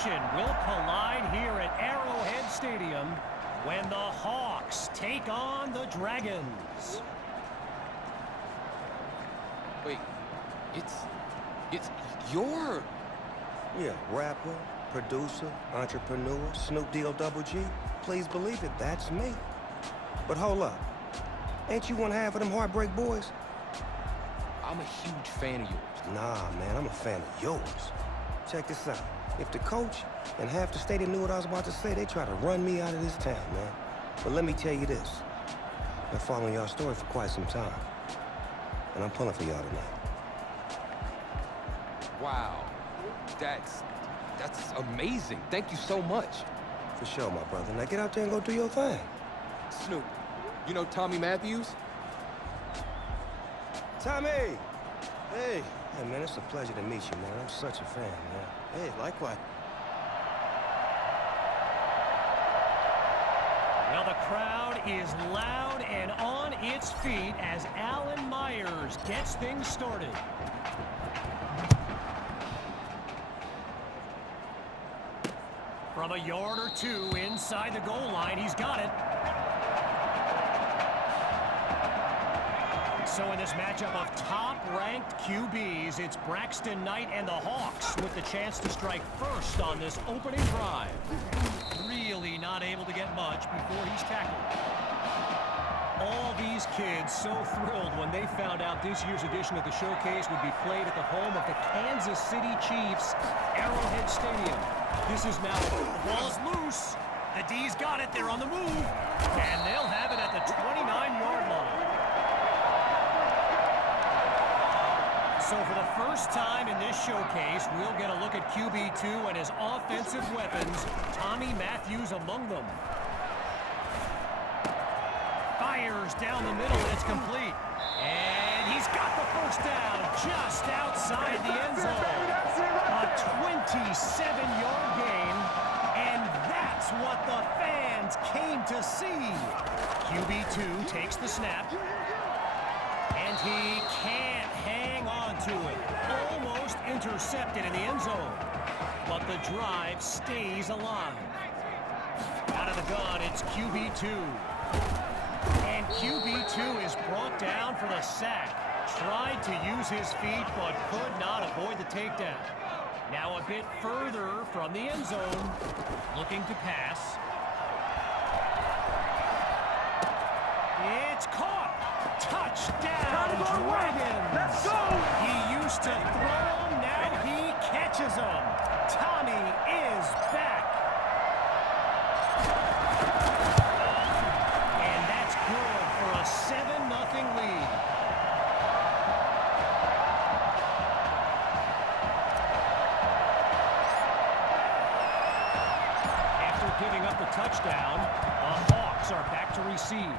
action will collide here at Arrowhead Stadium when the Hawks take on the Dragons. Wait, it's your... Yeah, rapper, producer, entrepreneur, Snoop D-O double G. Please believe it, that's me. But hold up. Ain't you one half of them Heartbreak Boys? I'm a huge fan of yours. Nah, man, I'm a fan of yours. Check this out. If the coach and half the stadium knew what I was about to say, they try to run me out of this town, man. But let me tell you this. I've been following y'all story for quite some time. And I'm pulling for y'all tonight. Wow. That's amazing. Thank you so much. For sure, my brother. Now get out there and go do your thing. Snoop, you know Tommy Matthews? Tommy! Hey, man, it's a pleasure to meet you, man. I'm such a fan, man. Hey, likewise. Well, the crowd is loud and on its feet as Alan Myers gets things started. From a yard or two inside the goal line, he's got it. So in this matchup of top-ranked QBs, it's Braxton Knight and the Hawks with the chance to strike first on this opening drive. Really not able to get much before he's tackled. All these kids so thrilled when they found out this year's edition of the showcase would be played at the home of the Kansas City Chiefs, Arrowhead Stadium. This is now, the ball's loose. The D's got it, they're on the move. And they'll have it at the 29-yard line. So for the first time in this showcase, we'll get a look at QB2 and his offensive weapons, Tommy Matthews among them. Fires down the middle, and it's complete. And he's got the first down just outside the end zone. A 27-yard gain, and that's what the fans came to see. QB2 takes the snap, and he can't hang on to it. Almost intercepted in the end zone, but the drive stays alive. Out of the gun, it's QB2. And QB2 is brought down for the sack. Tried to use his feet, but could not avoid the takedown. Now a bit further from the end zone, looking to pass. It's caught! Touchdown, Dragons! Let's go! He used to throw them, now he catches them. Tommy is back. And that's good for a 7-0 lead. After giving up the touchdown, the Hawks are back to receive.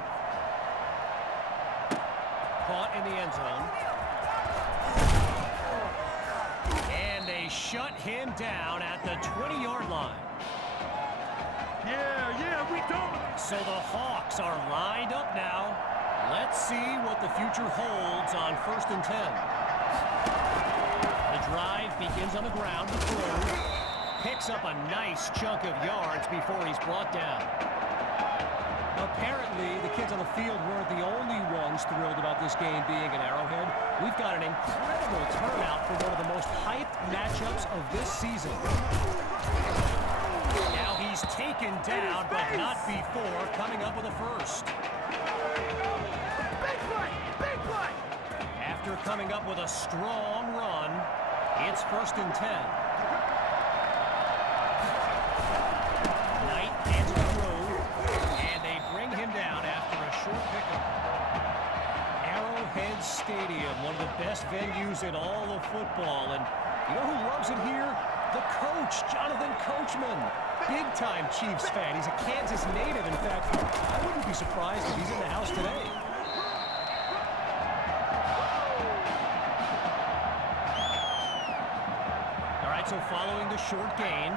Caught in the end zone. And they shut him down at the 20-yard line. Yeah, we don't. So the Hawks are lined up now. Let's see what the future holds on 1st and 10. The drive begins on the ground to throw. Picks up a nice chunk of yards before he's brought down. Apparently, the kids on the field weren't the only ones thrilled about this game being at Arrowhead. We've got an incredible turnout for one of the most hyped matchups of this season. Now he's taken down, but not before coming up with a first. Big play! Big play! After coming up with a strong run, it's 1st and 10. Knight hands the throw, and they bring him down after a short pickup. Arrowhead Stadium, one of the best venues in all of football, and you know who loves it here? The coach, Jonathan Coachman. Big-time Chiefs fan. He's a Kansas native. In fact, I wouldn't be surprised if he's in the house today. All right, so following the short gain,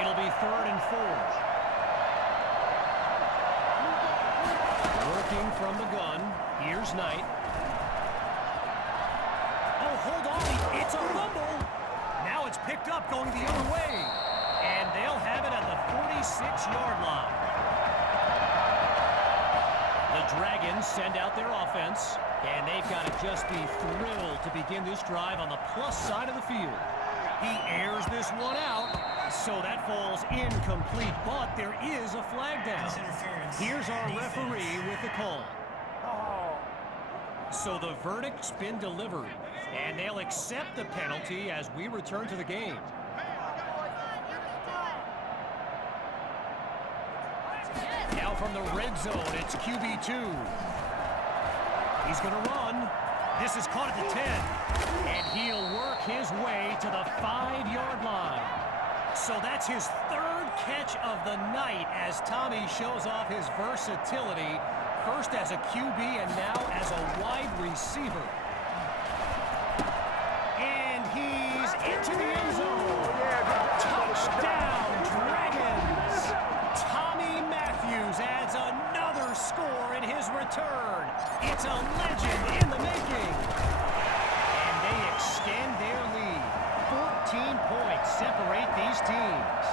it'll be 3rd and 4. Working from the gun, here's Knight. Oh, hold on, it's a fumble. Now it's picked up going the other way. And Dragons send out their offense, and they've got to just be thrilled to begin this drive on the plus side of the field. He airs this one out, so that falls incomplete, but there is a flag down. Here's our referee with the call. So the verdict's been delivered, and they'll accept the penalty as we return to the game. Now from the red zone, it's QB2. He's going to run. This is caught at the 10. And he'll work his way to the 5-yard line. So that's his third catch of the night as Tommy shows off his versatility, first as a QB and now as a wide receiver. And he's into the end zone. Touchdown, Dragons! Tommy Matthews adds another score in his return. It's a legend in the making. And they extend their lead. 14 points separate these teams.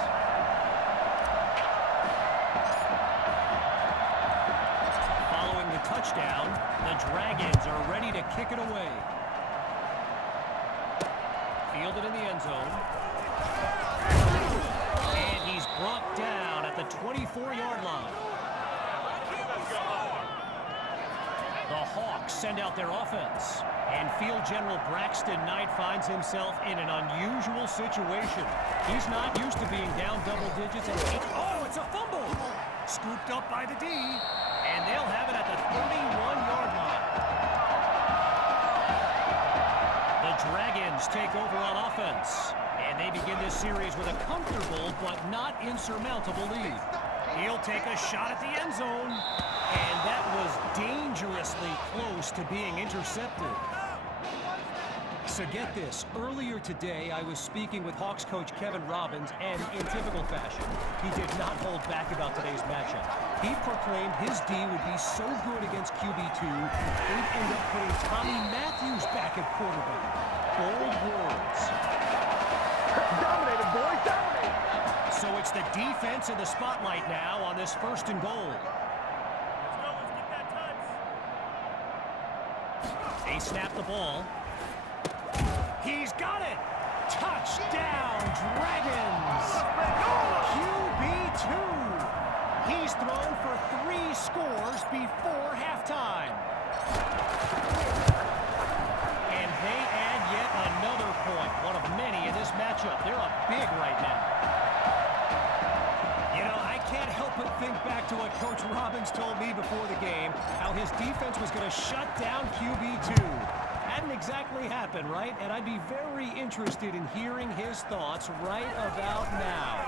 Following the touchdown, the Dragons are ready to kick it away. Fielded in the end zone. And he's brought down at the 24-yard line. The Hawks send out their offense. And Field General Braxton Knight finds himself in an unusual situation. He's not used to being down double digits. Oh, it's a fumble! Scooped up by the D. And they'll have it at the 31-yard line. The Dragons take over on offense. And they begin this series with a comfortable but not insurmountable lead. He'll take a shot at the end zone. And that was dangerously close to being intercepted. So get this, earlier today I was speaking with Hawks coach Kevin Robbins, and in typical fashion, he did not hold back about today's matchup. He proclaimed his D would be so good against QB2, they'd end up putting Tommy Matthews back at quarterback. Bold words. Dominated, boys, dominated. So it's the defense in the spotlight now on this 1st and goal. They snap the ball. He's got it! Touchdown, Dragons! QB2! He's thrown for 3 scores before halftime. And they add yet another point, one of many in this matchup. They're up big right now. You know, I can't help but think back to what Coach Robbins told me before the game, how his defense was going to shut down QB2. Hadn't exactly happened, right? And I'd be very interested in hearing his thoughts right about now.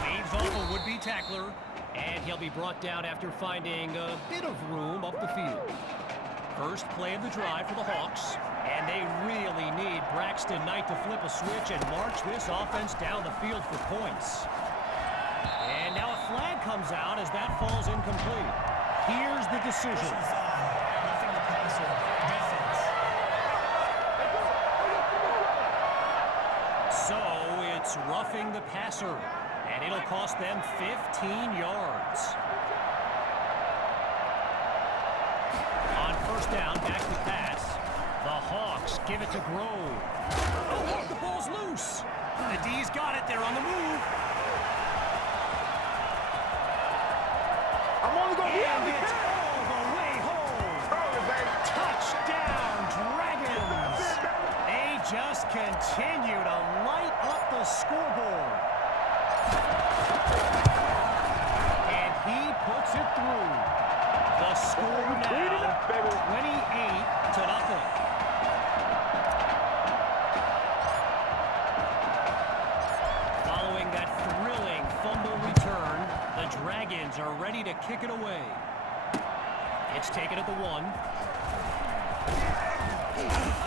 Waves off a would-be tackler, and he'll be brought down after finding a bit of room up the field. First play of the drive for the Hawks, and they really need Braxton Knight to flip a switch and march this offense down the field for points. And now a flag comes out as that falls incomplete. Here's the decision. So it's roughing the passer, and it'll cost them 15 yards. On 1st down, back to pass. The Hawks give it to Grove. Oh, look, the ball's loose. The D's got it. They're on the move. I'm only going to be And it's all the way home. Touchdown, Dragons. They just continue to light up the scoreboard. And he puts it through. The score now, 28-0. Following that thrilling fumble return, the Dragons are ready to kick it away. It's taken at the 1.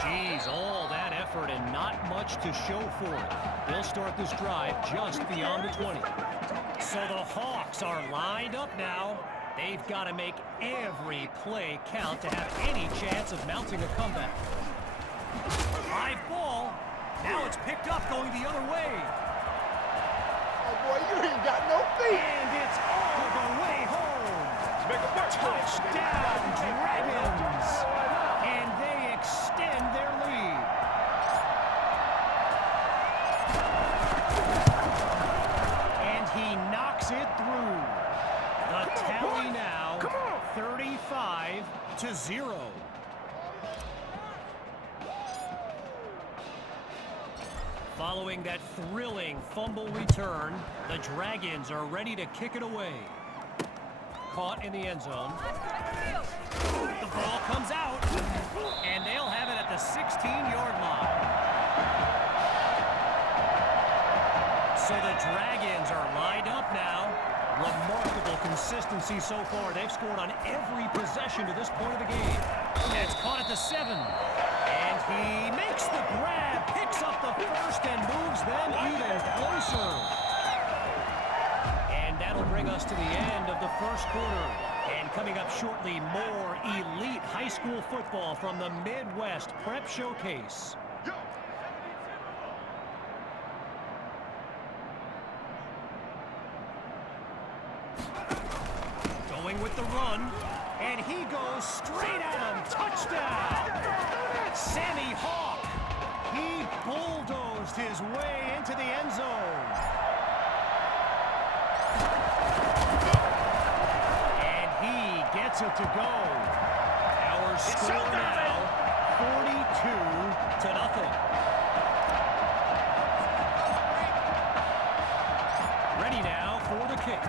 Geez, all that effort and not much to show for it. They'll start this drive just beyond the 20. So the Hawks are lined up now. They've got to make every play count to have any chance of mounting a comeback. Live ball. Now it's picked up going the other way. Oh, boy, you ain't got no feet. And it's all the way home. Make a touchdown. 0. Following that thrilling fumble return, the Dragons are ready to kick it away. Caught in the end zone. The ball comes out, and they'll have it at the 16-yard line. So the Dragons are lined up now. Remarkable consistency so far. They've scored on every possession to this point of the game. And it's caught at the 7. And he makes the grab, picks up the first, and moves them even closer. And that'll bring us to the end of the first quarter. And coming up shortly, more elite high school football from the Midwest Prep Showcase. Going with the run, and he goes straight at him. Touchdown! Sammy Hawk. He bulldozed his way into the end zone. And he gets it to go. Our score now, 42-0. Ready now for the kick.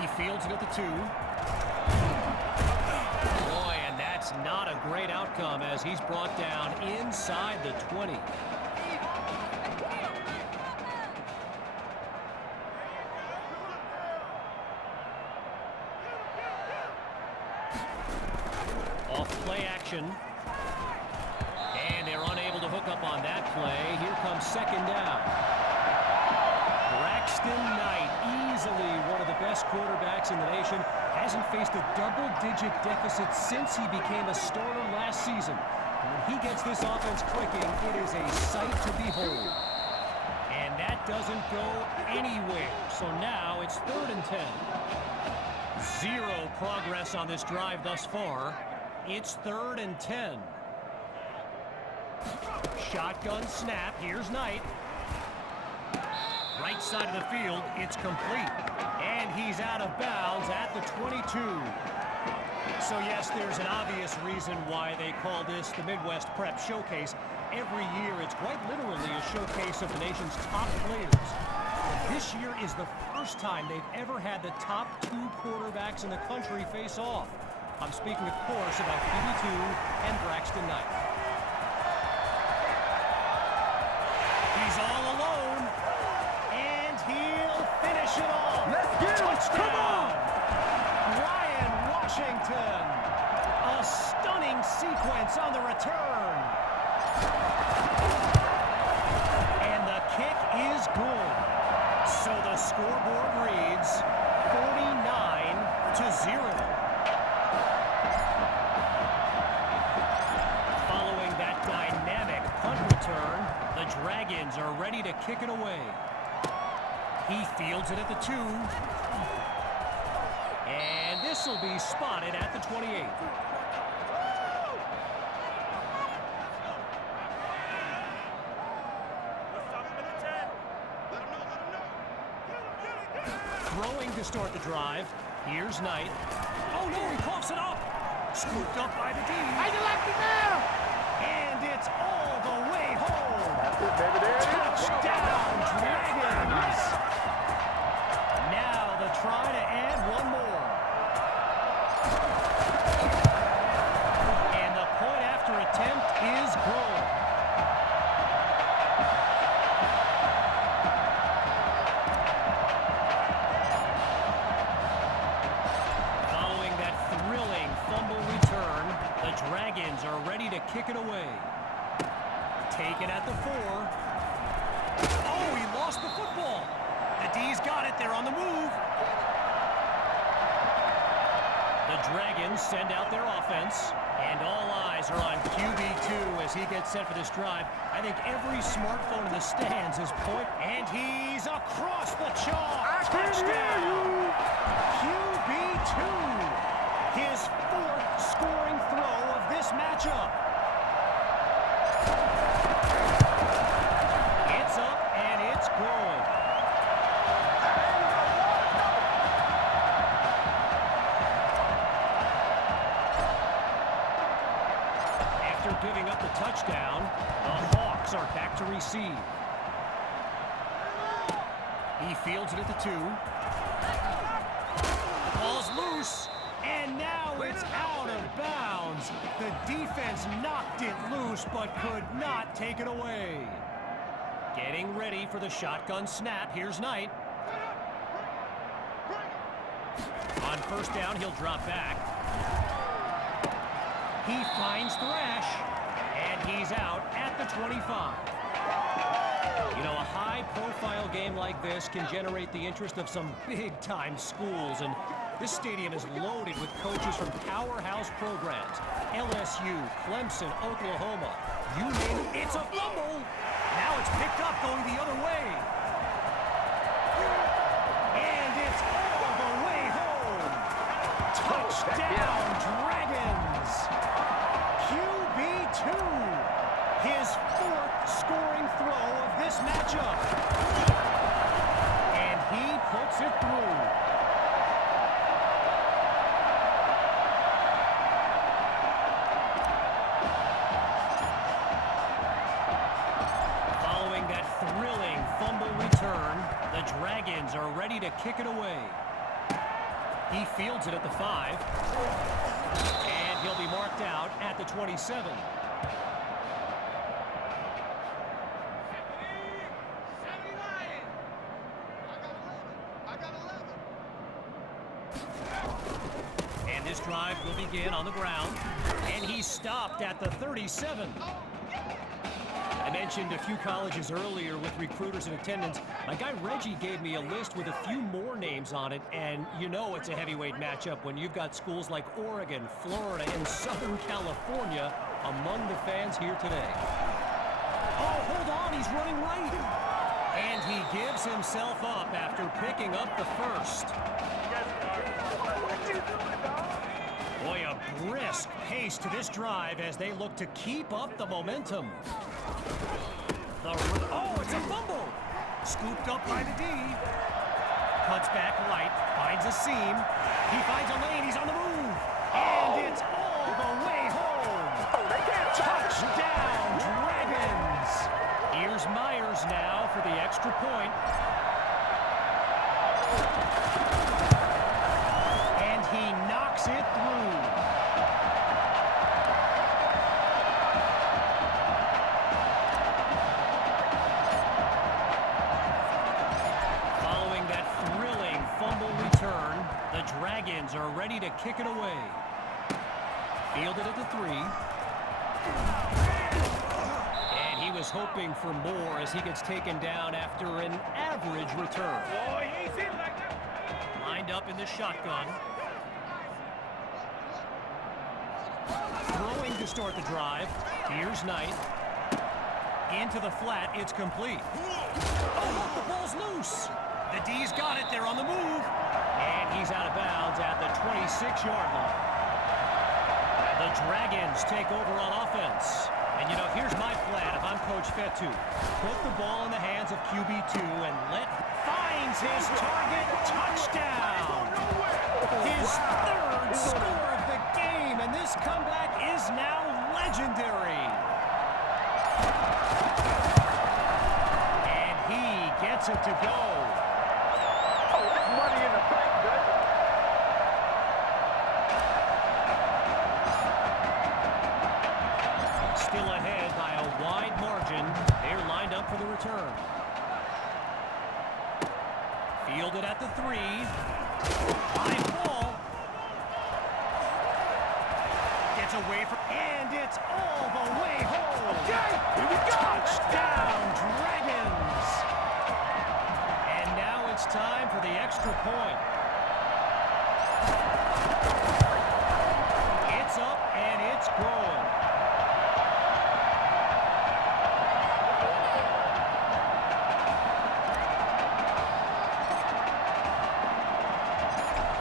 He fields it at the 2. Boy, and that's not a great outcome as he's brought down inside the 20. Off play action. And they're unable to hook up on that play. Here comes second down. Braxton Knight, easily one of the best quarterbacks in the nation, hasn't faced a double-digit deficit since he became a starter last season. When he gets this offense clicking, it is a sight to behold. And that doesn't go anywhere. So now it's 3rd and 10. Zero progress on this drive thus far. It's 3rd and 10. Shotgun snap. Here's Knight. Right side of the field, it's complete. And he's out of bounds at the 22. So yes, there's an obvious reason why they call this the Midwest Prep Showcase. Every year, it's quite literally a showcase of the nation's top players. This year is the first time they've ever had the top 2 quarterbacks in the country face off. I'm speaking, of course, about QB2 and Braxton Knight. He's all alone. He'll finish it off. Let's get it. Come on. Ryan Washington. A stunning sequence on the return. And the kick is good. So the scoreboard reads 49-0. Following that dynamic punt return, the Dragons are ready to kick it away. He fields it at the 2. And this will be spotted at the 28. Throwing to start the drive. Here's Knight. Oh no, he coughs it up. Scooped up by the D. How you like me now? And it's all the way home. That's it, baby. There it is. Touchdown, Dragons. Now the try to add one more. And the point after attempt is good. Following that thrilling fumble return, the Dragons are ready to kick it away. Taken at the 4. Oh, he lost the football. The D's got it. They're on the move. The Dragons send out their offense, and all eyes are on QB2 as he gets set for this drive. I think every smartphone in the stands is and he's across the chalk. Touchdown. QB2. His 4th scoring throw of this matchup. It's up and it's good. to receive. He fields it at the 2. The ball's loose, and now it's out of bounds. The defense knocked it loose, but could not take it away. Getting ready for the shotgun snap. Here's Knight. On first down, he'll drop back. He finds Thrash, and he's out at the 25. You know, a high-profile game like this can generate the interest of some big-time schools, and this stadium is loaded with coaches from powerhouse programs. LSU, Clemson, Oklahoma, you name it. It's a fumble. Now it's picked up going the other way. And it's all the way home. Touchdown, Dragons. QB2. His 4th scoring throw of this matchup. And he puts it through. Following that thrilling fumble return, the Dragons are ready to kick it away. He fields it at the 5. And he'll be marked out at the 27. And this drive will begin on the ground. And he's stopped at the 37. I mentioned a few colleges earlier with recruiters in attendance. My guy Reggie gave me a list with a few more names on it, and you know it's a heavyweight matchup when you've got schools like Oregon, Florida, and Southern California among the fans here today. Oh, hold on, he's running right. And he gives himself up after picking up the first. Boy, a brisk pace to this drive as they look to keep up the momentum. Oh, it's a fumble! Scooped up by the D. Cuts back right, finds a seam. He finds a lane, he's on the move. And it's all the way home. Touchdown, Dragons! Here's Myers now for the extra point. And he knocks it through. The Dragons are ready to kick it away. Fielded at the 3. And he was hoping for more as he gets taken down after an average return. Lined up in the shotgun. Throwing to start the drive. Here's Knight. Into the flat, it's complete. Oh, look, the ball's loose. The D's got it, they're on the move. And he's out of bounds at the 26-yard line. The Dragons take over on offense. And, you know, here's my plan if I'm Coach Fetu. Put the ball in the hands of QB2 and finds his target. Touchdown! His 3rd score of the game, and this comeback is now legendary. And he gets it to go. Money in the bank, baby. Still ahead by a wide margin. They're lined up for the return. Fielded at the 3. High ball. Gets away from, and it's all the way home. Okay, here we go. Touchdown, Dragons. And now it's time for the extra point. It's up and it's good.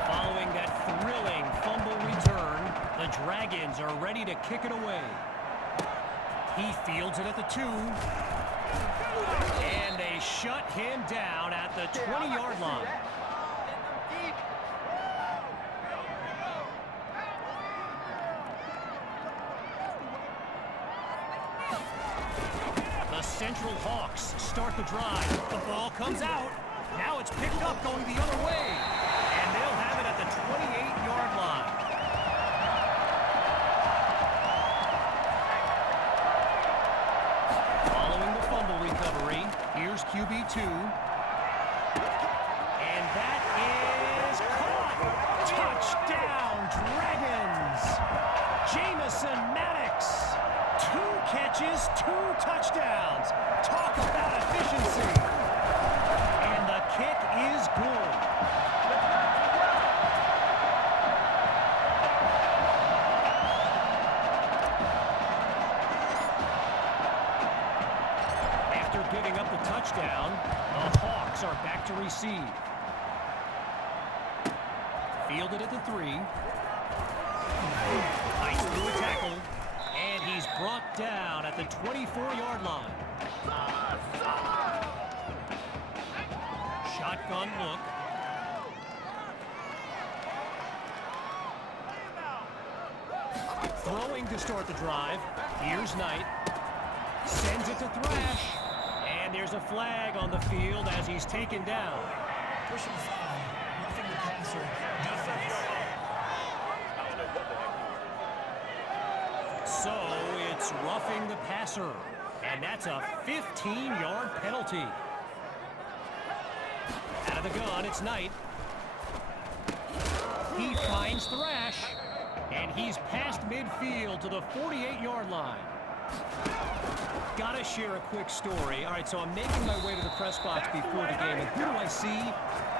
Following that thrilling fumble return, the Dragons are ready to kick it away. He fields it at the 2. And they shut him down at the 20-yard line. The Central Hawks start the drive. The ball comes out. Now it's picked up going the other way. And they'll have it at the 28-yard line. Following the fumble recovery, here's QB2. And that is caught. Touchdown, Dragons. Jamison Maddox. 2 catches, 2 touchdowns. Talk about efficiency. And the kick is good. After giving up the touchdown, the Hawks are back to receive. Fielded at the 3. Fights through a tackle. And he's brought down at the 24-yard line. Shotgun look. Throwing to start the drive. Here's Knight. Sends it to Thrash. And there's a flag on the field as he's taken down. Pushing 5, roughing the passer, defense. So it's roughing the passer. And that's a 15-yard penalty. Out of the gun, it's Knight. He finds Thrash. And he's past midfield to the 48-yard line. Gotta share a quick story. All right, so I'm making my way to the press box before the game, and who do I see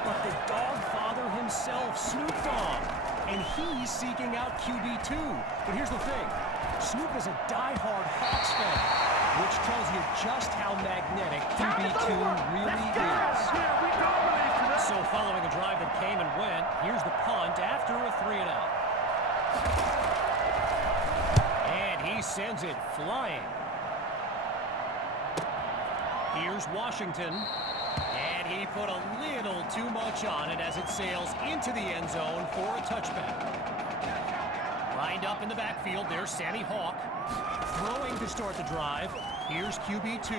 but the dog father himself, Snoop Dogg. And he's seeking out QB2. But here's the thing. Snoop is a diehard Hawks fan, which tells you just how magnetic QB2 really is. So following a drive that came and went, here's the punt after a 3-and-out. And he sends it flying. Here's Washington. And he put a little too much on it as it sails into the end zone for a touchback. Lined up in the backfield, there's Sammy Hawk. Throwing to start the drive. Here's QB2.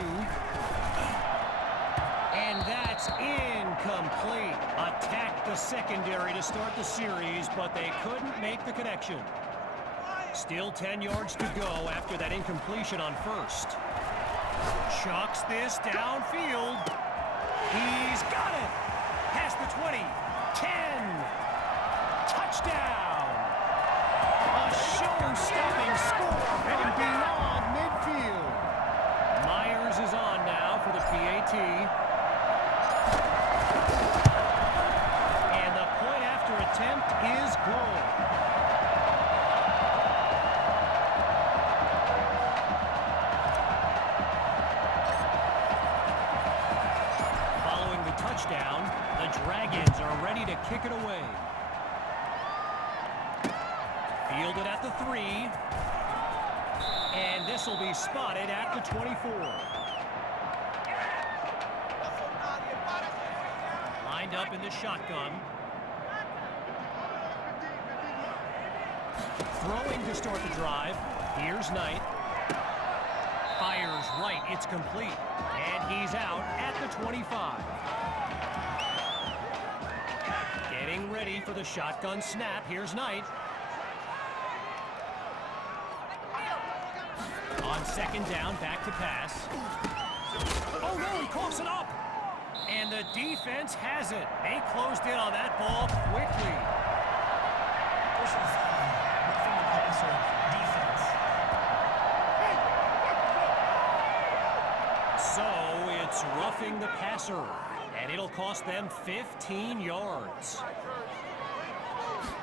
And that's incomplete. Attacked the secondary to start the series, but they couldn't make the connection. Still 10 yards to go after that incompletion on first. Chucks this downfield. He's got it. Past the 20. 10. Touchdown. A show-stopping score heading beyond midfield. Myers is on now for the PAT. And the point after attempt is good. Following the touchdown, the Dragons are ready to kick it away. Fielded at the 3. And this will be spotted at the 24. Lined up in the shotgun. Throwing to start the drive. Here's Knight. Fires right. It's complete. And he's out at the 25. Getting ready for the shotgun snap. Here's Knight. On second down, back to pass. Oh no, he coughs it up. And the defense has it. They closed in on that ball quickly. Pushing 5, roughing the passer, defense. So it's roughing the passer, and it'll cost them 15 yards.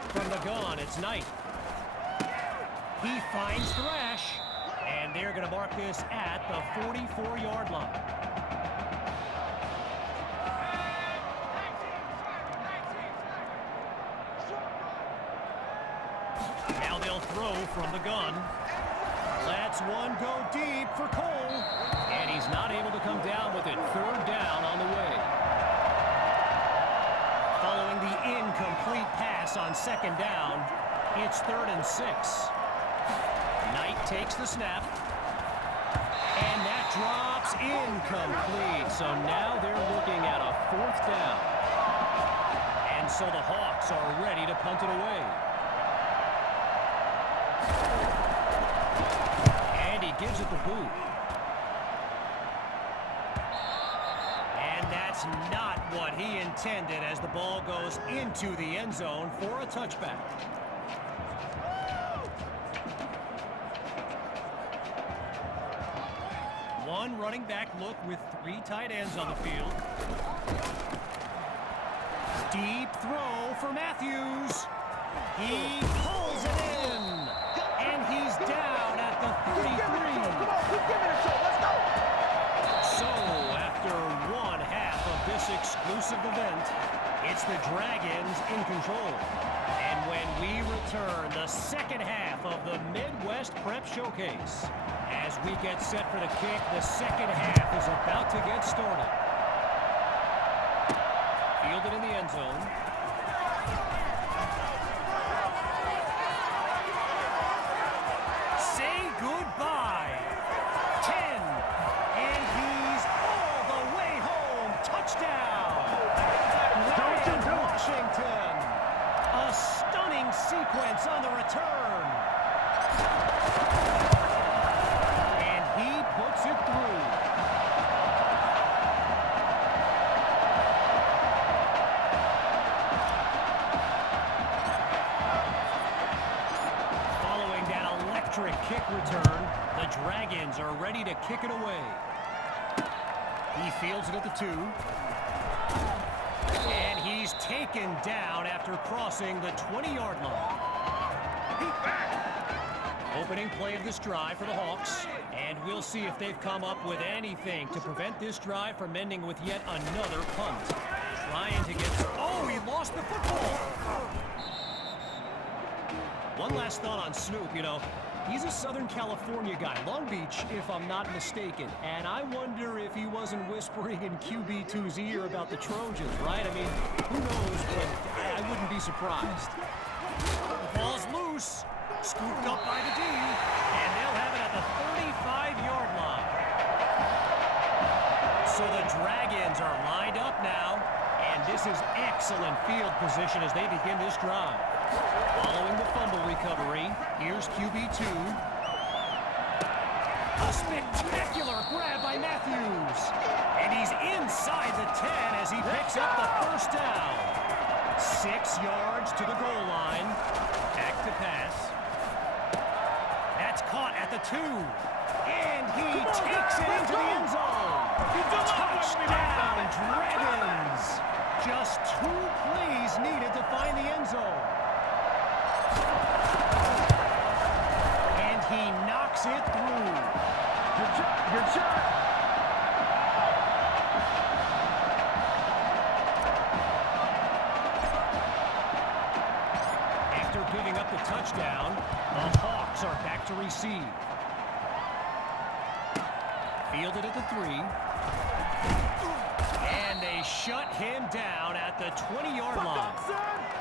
From the gun, it's Knight. He finds Thrash, and they're going to mark this at the 44-yard line. Now they'll throw from the gun. Let's one go deep for Cole. And he's not able to come down with it. Third down on the way. Following the incomplete pass on second down, it's 3rd and 6. Knight takes the snap. And that drops incomplete. So now they're looking at a 4th down. And so the Hawks are ready to punt it away. And he gives it the boot. And that's not what he intended as the ball goes into the end zone for a touchback. One running back look with 3 tight ends on the field. Deep throw for Matthews. He pulls it in. And he's down at the 33. Come on, keep giving it to him. Let's go. So, after one half of this exclusive event, it's the Dragons in control. And when we return, the second half of the Midwest Prep Showcase. As we get set for the kick, the second half is about to get started. Fielded in the end zone. Say goodbye. 10. And he's all the way home. Touchdown. Ryan Washington. A stunning sequence on the return. And he puts it through. Following that electric kick return, the Dragons are ready to kick it away. He fields it at the 2. And he's taken down after crossing the 20-yard line. Opening play of this drive for the Hawks. And we'll see if they've come up with anything to prevent this drive from ending with yet another punt. Trying to get... Oh, he lost the football! One last thought on Snoop, you know. He's a Southern California guy, Long Beach, if I'm not mistaken. And I wonder if he wasn't whispering in QB2's ear about the Trojans, right? I mean, who knows, but I wouldn't be surprised. The ball's loose, scooped up by the D, and they'll have it at the 35-yard line. So the Dragons are lined up now, and this is excellent field position as they begin this drive. Following the fumble recovery, here's QB2. A spectacular grab by Matthews. And he's inside the 10 as he picks up the first down. 6 yards to the goal line. Back to pass. That's caught at the 2. And he takes it into the end zone. Touchdown, Dragons. Just 2 plays needed to find the end zone. And he knocks it through. Good job. Good job. After picking up the touchdown, the Hawks are back to receive. Fielded at the 3. And they shut him down at the 20-yard line.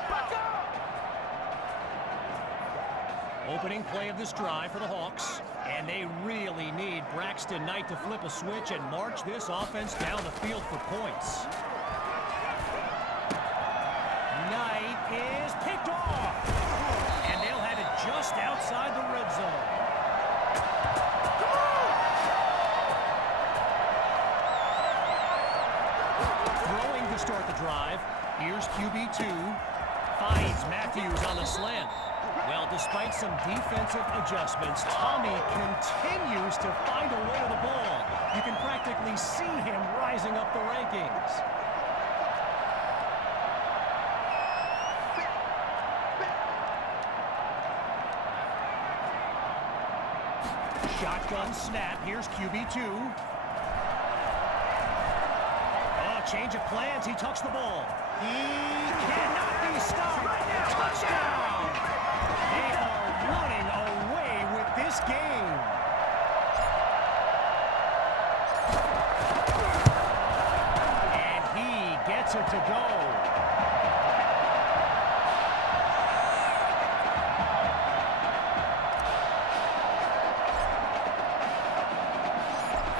Back up. Opening play of this drive for the Hawks. And they really need Braxton Knight to flip a switch and march this offense down the field for points. Knight is picked off. And they'll have it just outside the red zone. Throwing to start the drive. Here's QB2. Finds Matthews on the slant. Well, despite some defensive adjustments, Tommy continues to find a way to the ball. You can practically see him rising up the rankings. Shotgun snap. Here's QB2. Oh, change of plans. He tucks the ball. He cannot be stopped. Touchdown! They are running away with this game. And he gets it to go.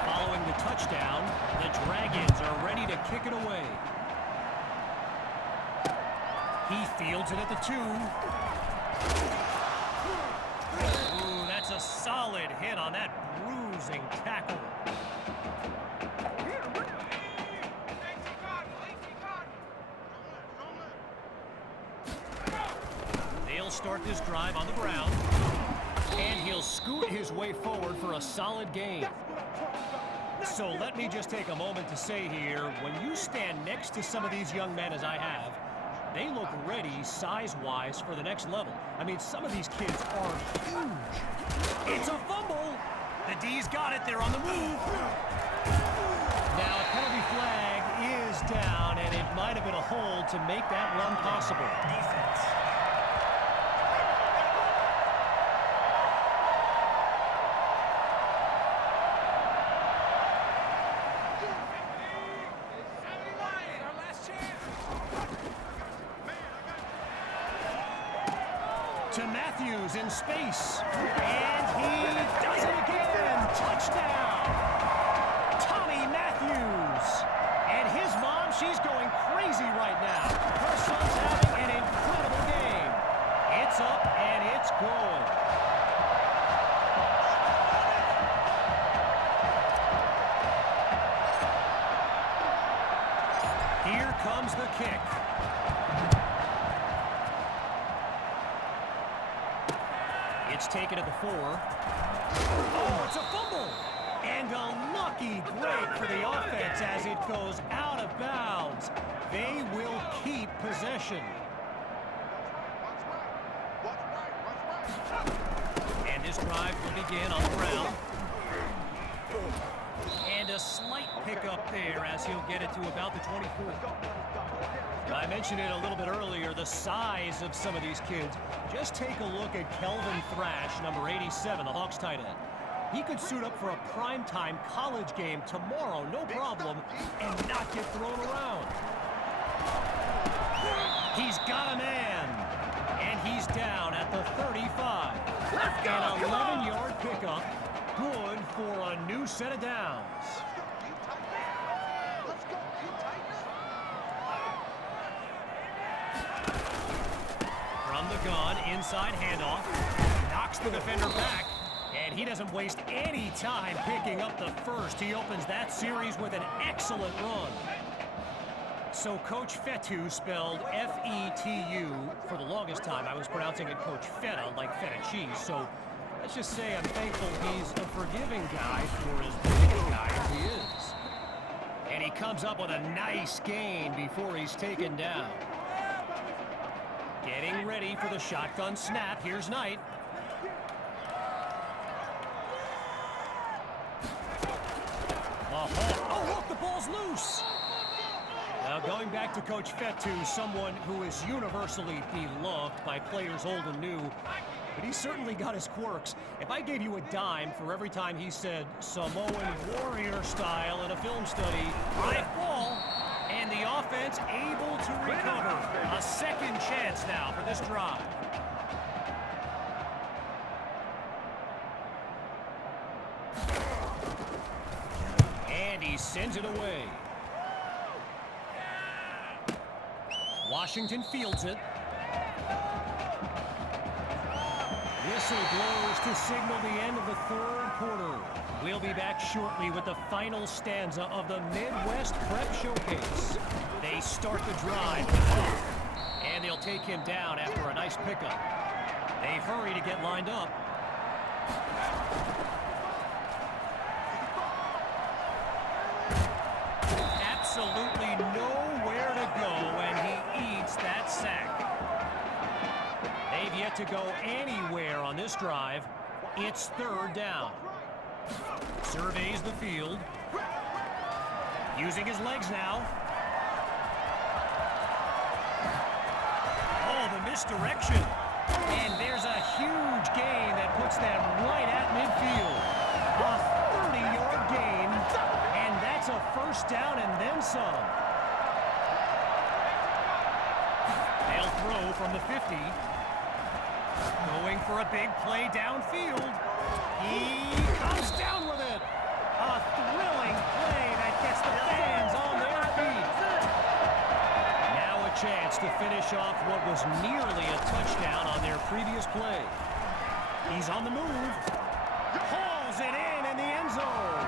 Following the touchdown, He fields it at the 2. Ooh, that's a solid hit on that bruising tackle. They'll start this drive on the ground, and he'll scoot his way forward for a solid gain. So let me just take a moment to say here, when you stand next to some of these young men as I have, they look ready size-wise for the next level. I mean, some of these kids are huge. It's a fumble. The D's got it. They're on the move. Now, a penalty flag is down, and it might have been a hold to make that run possible. Defense. To Matthews in space, and he does it again. Touchdown, Tommy Matthews. And his mom, she's going crazy right now. Her son's having an incredible game. It's up and it's good. Here comes the kick. It's taken at the 4. Oh, it's a fumble! And a lucky break for the offense as it goes out of bounds. They will keep possession. And this drive will begin on the ground. And a slight pickup there as he'll get it to about the 24. I mentioned it a little bit earlier, the size of some of these kids. Just take a look at Kelvin Thrash, number 87, the Hawks tight end. He could suit up for a primetime college game tomorrow, no problem, and not get thrown around. He's got a man, and he's down at the 35. An 11-yard pickup, good for a new set of downs. From the gun, inside handoff, knocks the defender back, and he doesn't waste any time picking up the first. He opens that series with an excellent run. So Coach Fetu, spelled F-E-T-U, for the longest time I was pronouncing it Coach Feta, like feta cheese. So let's just say I'm thankful he's a forgiving guy for as big a guy as he is. And he comes up with a nice gain before he's taken down. Getting ready for the shotgun snap. Here's Knight. Oh, look, the ball's loose. Now, going back to Coach Fetu, someone who is universally beloved by players old and new, but he's certainly got his quirks. If I gave you a dime for every time he said Samoan warrior style in a film study, high ball, and the offense able to recover. A second chance now for this drive. And he sends it away. Washington fields it. Whistle blows to signal the end of the third quarter. We'll be back shortly with the final stanza of the Midwest Prep Showcase. They start the drive with Hawk, and they'll take him down after a nice pickup. They hurry to get lined up. Absolutely nowhere to go, and he eats that sack. They've yet to go anywhere on this drive. It's third down. Surveys the field. Using his legs now. Oh, the misdirection. And there's a huge gain that puts them right at midfield. A 30-yard gain, and that's a first down and then some. They'll throw from the 50. Going for a big play downfield. He comes down with it. A thrilling play that gets the fans on their feet. Now a chance to finish off what was nearly a touchdown on their previous play. He's on the move. Hauls it in the end zone.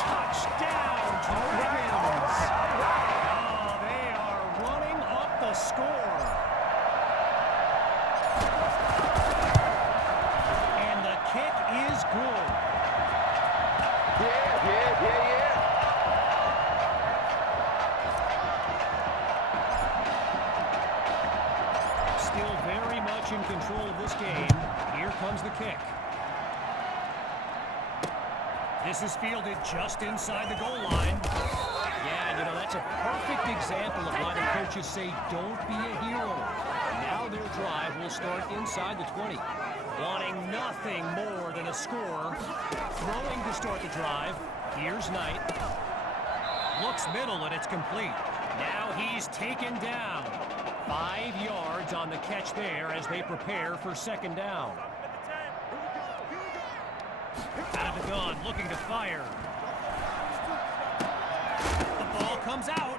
Touchdown, Dragons. Oh, they are running up the score. And the kick is good. Yeah. Still very much in control of this game. Here comes the kick. This is fielded just inside the goal line. Yeah, you know, that's a perfect example of why the coaches say don't be a hero. Now their drive will start inside the 20. Wanting nothing more than a score. Throwing to start the drive. Here's Knight. Looks middle and it's complete. Now he's taken down. 5 yards on the catch there as they prepare for second down. Out of the gun, looking to fire. The ball comes out.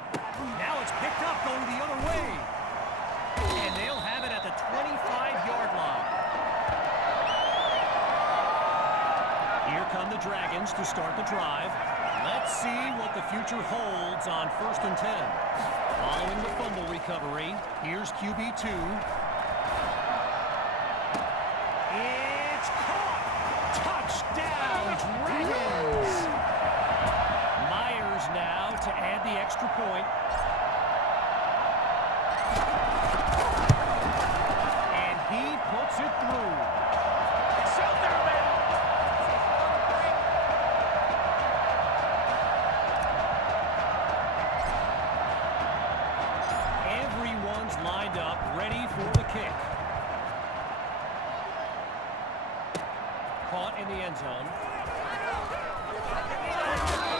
Now it's picked up going the other way. And they'll have it at the 25-yard line. Here come the Dragons to start the drive. Let's see what the future holds on 1st and 10. Following the fumble recovery, here's QB2. It's caught! Touchdown, Dragons! Myers now to add the extra point. And he puts it through. It's out there, man. Everyone's lined up, ready for the kick. Caught in the end zone.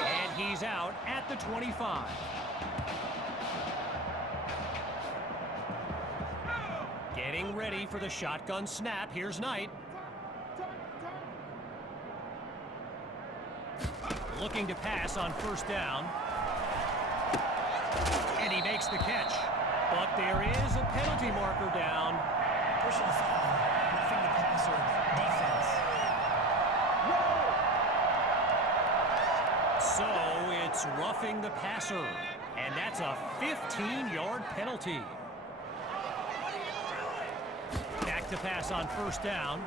And he's out at the 25. Getting ready for the shotgun snap. Here's Knight. Looking to pass on 1st down. And he makes the catch. But there is a penalty marker down. Personal foul. Roughing the passer. Defense. So it's roughing the passer. And that's a 15-yard penalty. Back to pass on 1st down.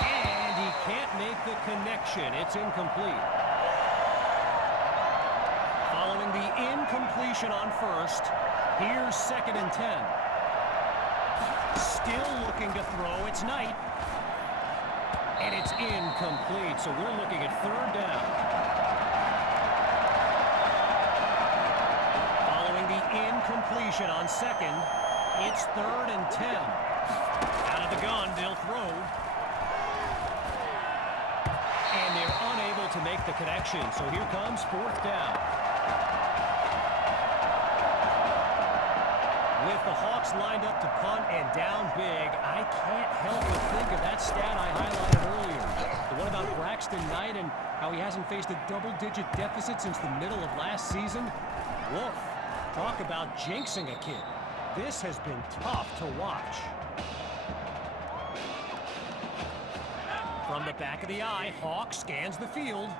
And he can't make the connection. It's incomplete. Following the incompletion on 1st, here's 2nd and 10. Still looking to throw. It's Knight. And it's incomplete, so we're looking at 3rd down. Following the incompletion on 2nd, it's 3rd and 10. Out of the gun, they'll throw. And they're unable to make the connection, so here comes 4th down. With the Hawks lined up to punt and down big, I can't help but think of that stat I highlighted earlier. The one about Braxton Knight and how he hasn't faced a double-digit deficit since the middle of last season. Woof. Talk about jinxing a kid. This has been tough to watch. From the back of the eye, Hawk scans the field.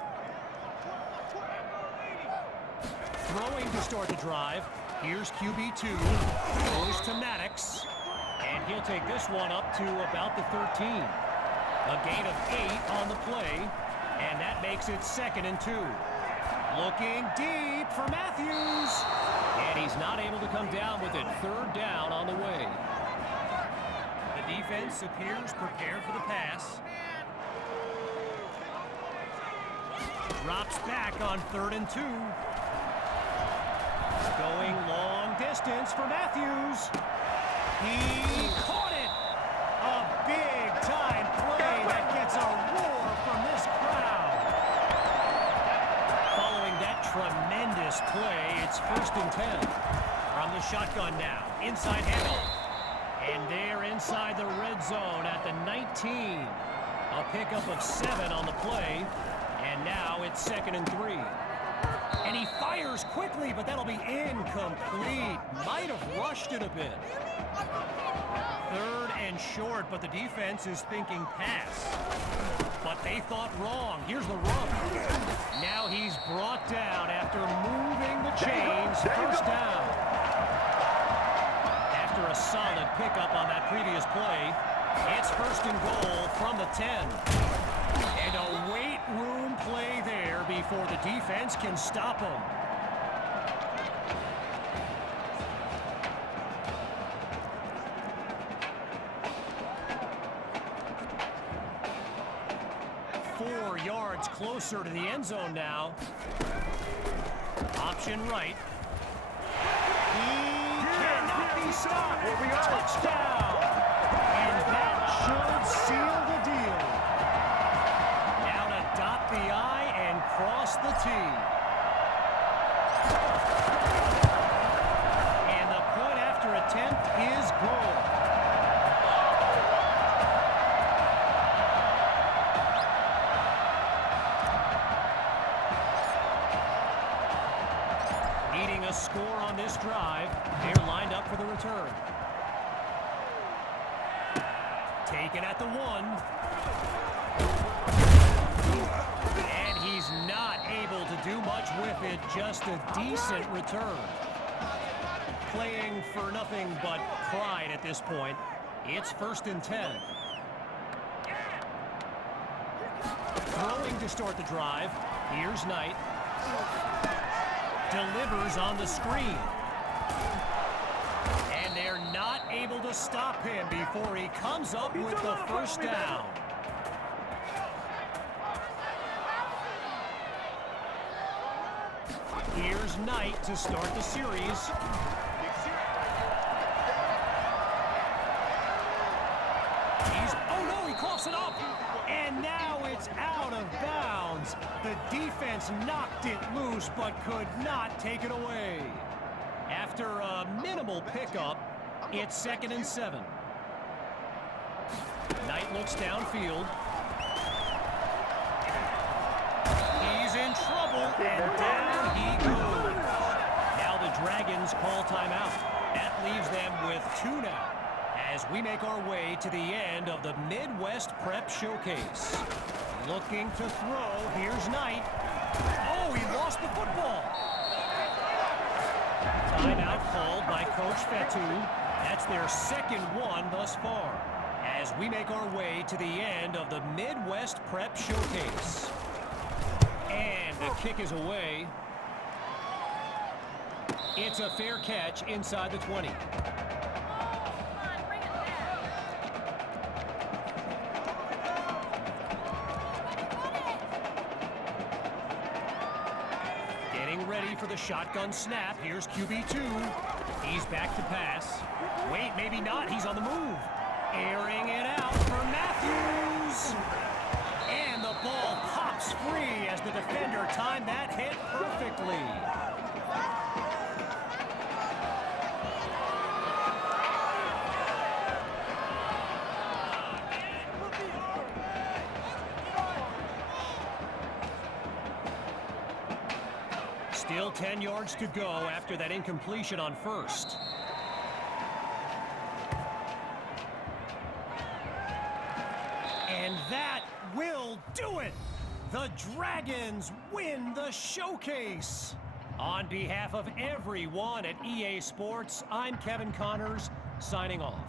Throwing to start the drive. Here's QB2, goes to Maddox, and he'll take this one up to about the 13. A gain of 8 on the play, and that makes it 2nd and 2. Looking deep for Matthews, and he's not able to come down with it. 3rd down on the way. The defense appears prepared for the pass. Drops back on 3rd and 2. Going long distance for Matthews. He caught it. A big-time play that gets a roar from this crowd. Following that tremendous play, it's 1st and 10. From the shotgun now. Inside handoff. And they're inside the red zone at the 19. A pickup of 7 on the play. And now it's 2nd and 3. And And he fires quickly, but that'll be incomplete. Might have rushed it a bit. 3rd and short, but the defense is thinking pass. But they thought wrong. Here's the run. Now he's brought down after moving the chains. First down. After a solid pickup on that previous play, it's 1st and goal from the 10. And a weight room play there before the defense can stop him. Closer to the end zone now. Option right. He cannot be stopped. Touchdown. And that should seal the deal. Now to dot the I and cross the T. And the point after attempt is good. Needing a score on this drive. They're lined up for the return. Taken at the 1. And he's not able to do much with it. Just a decent return. Playing for nothing but pride at this point. It's 1st and 10. Throwing to start the drive. Here's Knight. Delivers on the screen. And they're not able to stop him before he comes up with the first down. Here's Knight to start the series. Oh no, he coughs it up. And now it's out of bounds. The defense knocked it loose, but could not take it away. After a minimal pickup, it's 2nd and 7. Knight looks downfield. He's in trouble, and down he goes. Now the Dragons call timeout. That leaves them with 2 now, as we make our way to the end of the Midwest Prep Showcase. Looking to throw, here's Knight. Oh, he lost the football. Timeout called by Coach Fetu. That's their 2nd one thus far, as we make our way to the end of the Midwest Prep Showcase. And the kick is away. It's a fair catch inside the 20. Ready for the shotgun snap. Here's QB2. He's back to pass. Wait, maybe not. He's on the move. Airing it out for Matthews. And the ball pops free as the defender timed that hit perfectly. Still 10 yards to go after that incompletion on 1st. And that will do it. The Dragons win the showcase. On behalf of everyone at EA Sports, I'm Kevin Connors, signing off.